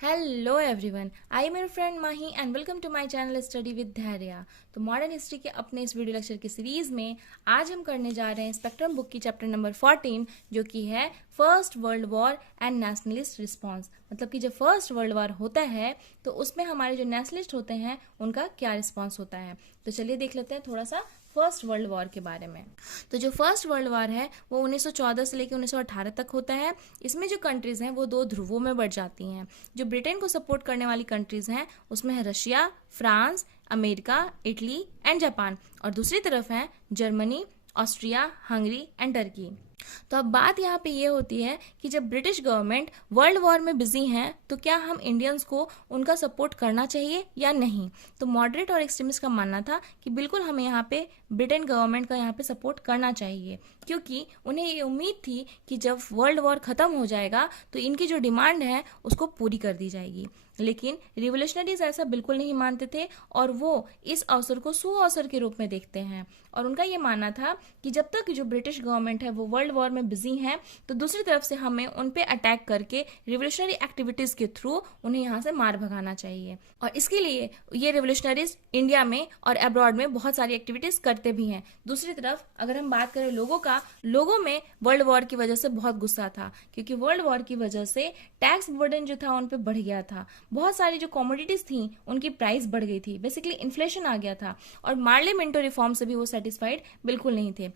Hello everyone, I am your friend Mahi and welcome to my channel study with Dhairya. तो modern history के अपने इस video lecture की series में आज हम करने जा रहे हैं स्पेक्ट्रम बुक की चैप्टर नंबर 14, जो कि है first world war and nationalist response. मतलब कि जब फर्स्ट वर्ल्ड वॉर होता है तो उसमें हमारे जो नेशनलिस्ट होते हैं उनका क्या रिस्पॉन्स होता है। तो चलिए देख लेते हैं थोड़ा सा फर्स्ट वर्ल्ड वॉर के बारे में। तो जो फर्स्ट वर्ल्ड वॉर है वो 1914 से लेकर 1918 तक होता है। इसमें जो कंट्रीज हैं वो दो ध्रुवों में बढ़ जाती हैं। जो ब्रिटेन को सपोर्ट करने वाली कंट्रीज हैं उसमें है Russia, France, America, Italy and Japan, और दूसरी तरफ है Germany, Austria, Hungary and Turkey. तो अब बात यहाँ पे ये होती है कि जब ब्रिटिश गवर्नमेंट वर्ल्ड वॉर में बिजी हैं तो क्या हम इंडियंस को उनका सपोर्ट करना चाहिए या नहीं। तो मॉडरेट और एक्सट्रीमिस्ट का मानना था कि बिल्कुल हमें यहाँ पे ब्रिटेन गवर्नमेंट का यहाँ पे सपोर्ट करना चाहिए, क्योंकि उन्हें ये उम्मीद थी कि जब वर्ल्ड वॉर खत्म हो जाएगा तो इनकी जो डिमांड है उसको पूरी कर दी जाएगी। लेकिन रिवोल्यूशनरीज ऐसा बिल्कुल नहीं मानते थे और वो इस अवसर को सुअवसर के रूप में देखते हैं। और उनका ये मानना था कि जब तक जो ब्रिटिश गवर्नमेंट है वो वर्ल्ड वॉर में बिजी है तो दूसरी तरफ से हमें उन पे अटैक करके रिवोल्यूशनरी एक्टिविटीज के थ्रू उन्हें यहाँ से मार भगाना चाहिए। और इसके लिए ये रिवोल्यूशनरीज इंडिया में और अब्रॉड में बहुत सारी एक्टिविटीज करते भी हैं। दूसरी तरफ अगर हम बात करें लोगों में वर्ल्ड वॉर की वजह से बहुत गुस्सा था, क्योंकि वर्ल्ड वॉर की वजह से टैक्स बर्डन जो था उन पे बढ़ गया था। बहुत सारी जो कमोडिटीज थी उनकी प्राइस बढ़ गई थी, बेसिकली इन्फ्लेशन आ गया था, और मार्ले मिंटो रिफॉर्म से भी वो सेटिस्फाइड बिल्कुल नहीं थे।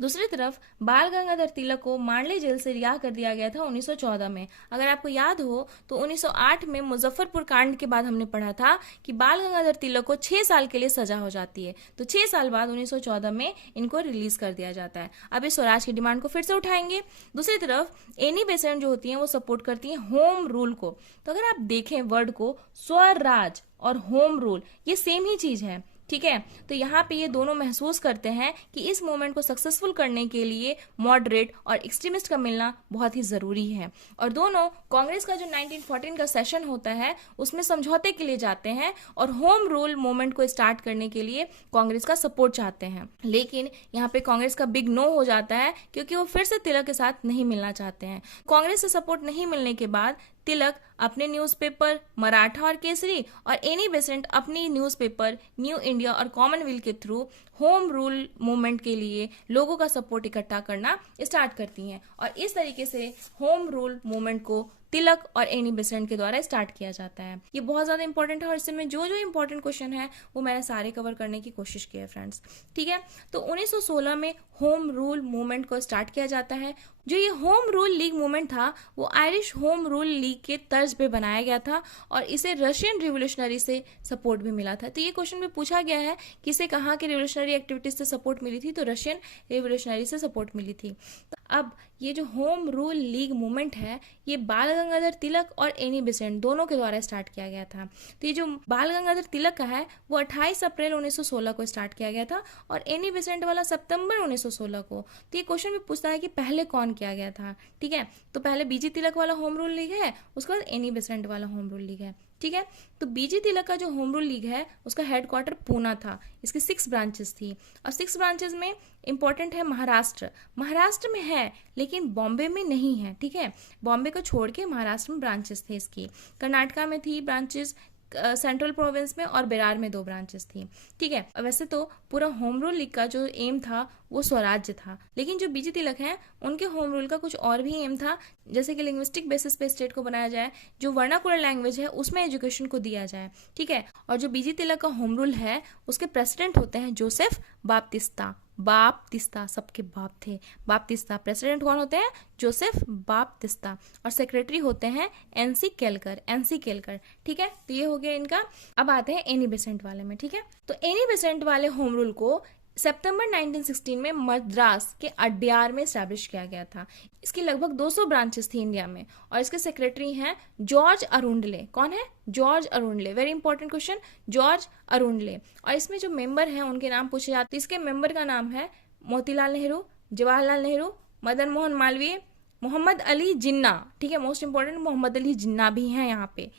दूसरी तरफ बाल गंगाधर तिलक को मार्ले जेल से रिहा कर दिया गया था 1914 में। अगर आपको याद हो तो 1908 में मुजफ्फरपुर कांड के बाद हमने पढ़ा था कि बाल गंगाधर तिलक को 6 साल के लिए सजा हो जाती है। तो 6 साल बाद 1914 में इनको रिलीज कर दिया जाता है। अब इस स्वराज की डिमांड को फिर से उठाएंगे। दूसरी तरफ एनी बेसेंट जो होती हैं वो सपोर्ट करती हैं होम रूल को। तो अगर आप देखें वर्ड को, स्वराज और होम रूल ये सेम ही चीज है, ठीक है। तो यहाँ पे ये दोनों महसूस करते हैं कि इस मूवमेंट को सक्सेसफुल करने के लिए मॉडरेट और एक्सट्रीमिस्ट का मिलना बहुत ही जरूरी है। और दोनों कांग्रेस का जो 1914 का सेशन होता है उसमें समझौते के लिए जाते हैं और होम रूल मूवमेंट को स्टार्ट करने के लिए कांग्रेस का सपोर्ट चाहते हैं। लेकिन यहाँ पे कांग्रेस का बिग नो हो जाता है, क्योंकि वो फिर से तिलक के साथ नहीं मिलना चाहते हैं। कांग्रेस से सपोर्ट नहीं मिलने के बाद तिलक अपने न्यूज़पेपर मराठा और केसरी और एनी बेसेंट अपनी न्यूज़पेपर न्यू इंडिया और कॉमनवेल्थ के थ्रू होम रूल मूवमेंट के लिए लोगों का सपोर्ट इकट्ठा करना स्टार्ट करती हैं। और इस तरीके से होम रूल मूवमेंट को तिलक और एनी बेसेंट के द्वारा स्टार्ट किया जाता है। ये बहुत ज्यादा इंपॉर्टेंट है और इसमें जो जो इंपॉर्टेंट क्वेश्चन है वो मैंने सारे कवर करने की कोशिश की है फ्रेंड्स, ठीक है। तो 1916 में होम रूल मूवमेंट को स्टार्ट किया जाता है। जो ये होम रूल लीग मूवमेंट था वो आयरिश होम रूल लीग के तर्ज पे बनाया गया था और इसे रशियन रिवोल्यूशनरी से सपोर्ट भी मिला था। तो ये क्वेश्चन में पूछा गया है कि इसे कहाँ के रिवोल्यूशनरी एक्टिविटीज से सपोर्ट मिली थी, तो रशियन रिवोल्यूशनरी से सपोर्ट मिली थी। तो अब ये जो होम रूल लीग मूवमेंट है ये बाल गंगाधर तिलक और एनी बेसेंट दोनों के द्वारा स्टार्ट किया गया था। तो ये जो बाल गंगाधर तिलक का है वो 28 अप्रैल 1916 को स्टार्ट किया गया था और एनी बेसेंट वाला सितंबर 1916 को। तो ये क्वेश्चन भी पूछता है कि पहले कौन किया गया था, ठीक है। तो पहले बीजी तिलक वाला होम रूल लीग है, उसके बाद एनी बेसेंट वाला होम रूल लीग है, ठीक है। तो बीजी तिलक का जो होम रूल लीग है उसका हेडक्वार्टर पूना था। इसकी 6 ब्रांचेस थी और 6 ब्रांचेस में इंपॉर्टेंट है महाराष्ट्र में है लेकिन बॉम्बे में नहीं है, ठीक है। बॉम्बे को छोड़ के महाराष्ट्र में ब्रांचेस थे इसकी। कर्नाटका में थी ब्रांचेस, सेंट्रल प्रोविंस में और बिरार में 2 ब्रांचेस थी, ठीक है। वैसे तो पूरा होम रूल लीग का जो एम था वो स्वराज्य था, लेकिन जो बीजी तिलक हैं उनके होम रूल का कुछ और भी एम था, जैसे कि लिंग्विस्टिक बेसिस पे स्टेट को बनाया जाए, जो वर्नाकुलर लैंग्वेज है उसमें एजुकेशन को दिया जाए, ठीक है। और जो बीजी तिलक का होम रूल है उसके प्रेसिडेंट होते हैं जोसेफ बाप्तिस्ता, सबके बाप थे बाप्तिस्ता। प्रेसिडेंट कौन होते हैं? जोसेफ बाप्तिस्ता। और सेक्रेटरी होते हैं एनसी केलकर, ठीक है। तो ये हो गया इनका। अब आते हैं एनी बेसेंट वाले में, ठीक है। तो एनी बेसेंट वाले होम रूल को सितंबर 1916 में मद्रास के अड्यार में स्टैब्लिश किया गया था। इसकी लगभग 200 ब्रांचेस थी इंडिया में और इसके सेक्रेटरी हैं जॉर्ज अरुंडले। कौन है? George Arundale, very important question, George Arundale. और इसमें जो मेंबर हैं उनके नाम पूछे जाते हैं। इसके मेंबर का नाम है मोतीलाल नेहरू, जवाहरलाल नेहरू, मदन मोहन मालवीय, मोहम्मद अली जिन्ना, ठीक है। मोस्ट इंपॉर्टेंट मोहम्मद अली जिन्ना भी हैं यहाँ पे,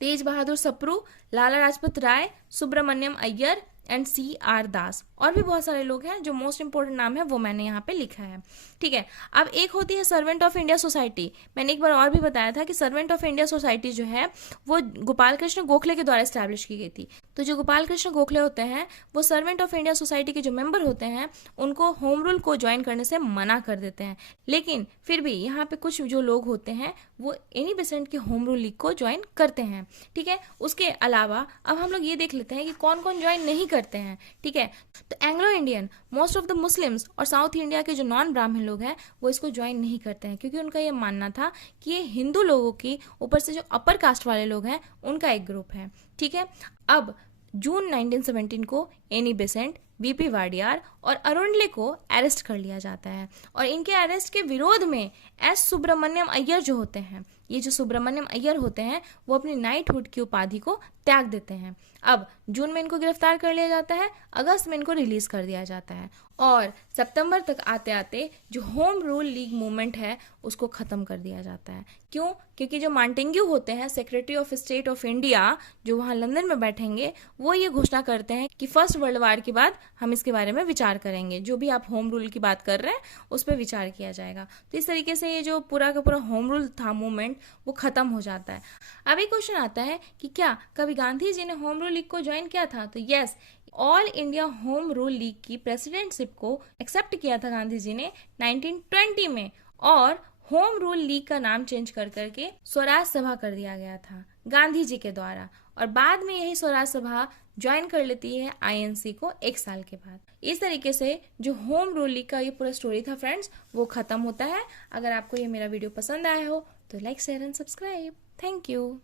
तेज बहादुर सप्रू, लाला लाजपत राय, सुब्रमण्यम अय्यर, एंड CR दास। और भी बहुत सारे लोग हैं, जो मोस्ट इंपॉर्टेंट नाम है वो मैंने यहाँ पे लिखा है, ठीक है। अब एक होती है सर्वेंट ऑफ इंडिया सोसाइटी। मैंने एक बार और भी बताया था कि सर्वेंट ऑफ इंडिया सोसाइटी जो है वो गोपाल कृष्ण गोखले के द्वारा स्टैब्लिश की गई थी। तो जो गोपाल कृष्ण गोखले होते हैं वो सर्वेंट ऑफ इंडिया सोसाइटी के जो मेंबर होते हैं उनको होम रूल को ज्वाइन करने से मना कर देते हैं। लेकिन फिर भी यहाँ पे कुछ जो लोग होते हैं वो एनी बेसेंट के होम रूल लीग को ज्वाइन करते हैं, ठीक है। उसके अलावा अब हम लोग ये देख लेते हैं कि कौन कौन ज्वाइन नहीं करते हैं, ठीक है। तो Anglo Indian, most of the Muslims और साउथ इंडिया के जो नॉन ब्राह्मण लोग हैं वो इसको ज्वाइन नहीं करते हैं, क्योंकि उनका ये मानना था कि ये हिंदू लोगों की ऊपर से जो अपर कास्ट वाले लोग हैं उनका एक ग्रुप है, ठीक है। अब जून 1917 को एनी बेसेंट, BP वाडियार और अरुणले को अरेस्ट कर लिया जाता है। और इनके अरेस्ट के विरोध में S सुब्रमण्यम अय्यर जो होते हैं, ये जो सुब्रमण्यम अय्यर होते हैं वो अपनी नाइटहुड की उपाधि को त्याग देते हैं। अब जून में इनको गिरफ्तार कर लिया जाता है, अगस्त में इनको रिलीज कर दिया जाता है और सितंबर तक आते आते जो होम रूल लीग मूवमेंट है उसको खत्म कर दिया जाता है। क्यों? क्योंकि जो मांटेग्यू होते हैं, secretary of state of India, जो वहाँ लंदन में बैठेंगे, वो ये घोषणा करते हैं कि फर्स्ट वर्ल्ड वार के बाद हम इसके बारे में विचार करेंगे। जो भी आप होम रूल की बात कर रहे हैं उस पर विचार किया जाएगा। तो इस तरीके से ये जो पूरा का पूरा होम रूल था मूवमेंट वो खत्म हो जाता है। अब एक क्वेश्चन आता है कि क्या कभी गांधी जी ने होम रूल लीग को ज्वाइन किया था? तो yes, all India home rule league की प्रेसिडेंटशिप को एक्सेप्ट किया था गांधी जी ने 1920 में, और होम रूल लीग का नाम चेंज कर करके स्वराज सभा कर दिया गया था गांधी जी के द्वारा। और बाद में यही स्वराज सभा ज्वाइन कर लेती है INC को 1 साल के बाद। इस तरीके से जो होम रूल लीग का ये पूरा स्टोरी था फ्रेंड्स वो खत्म होता है। अगर आपको ये मेरा वीडियो पसंद आया हो तो like, share and subscribe. Thank you.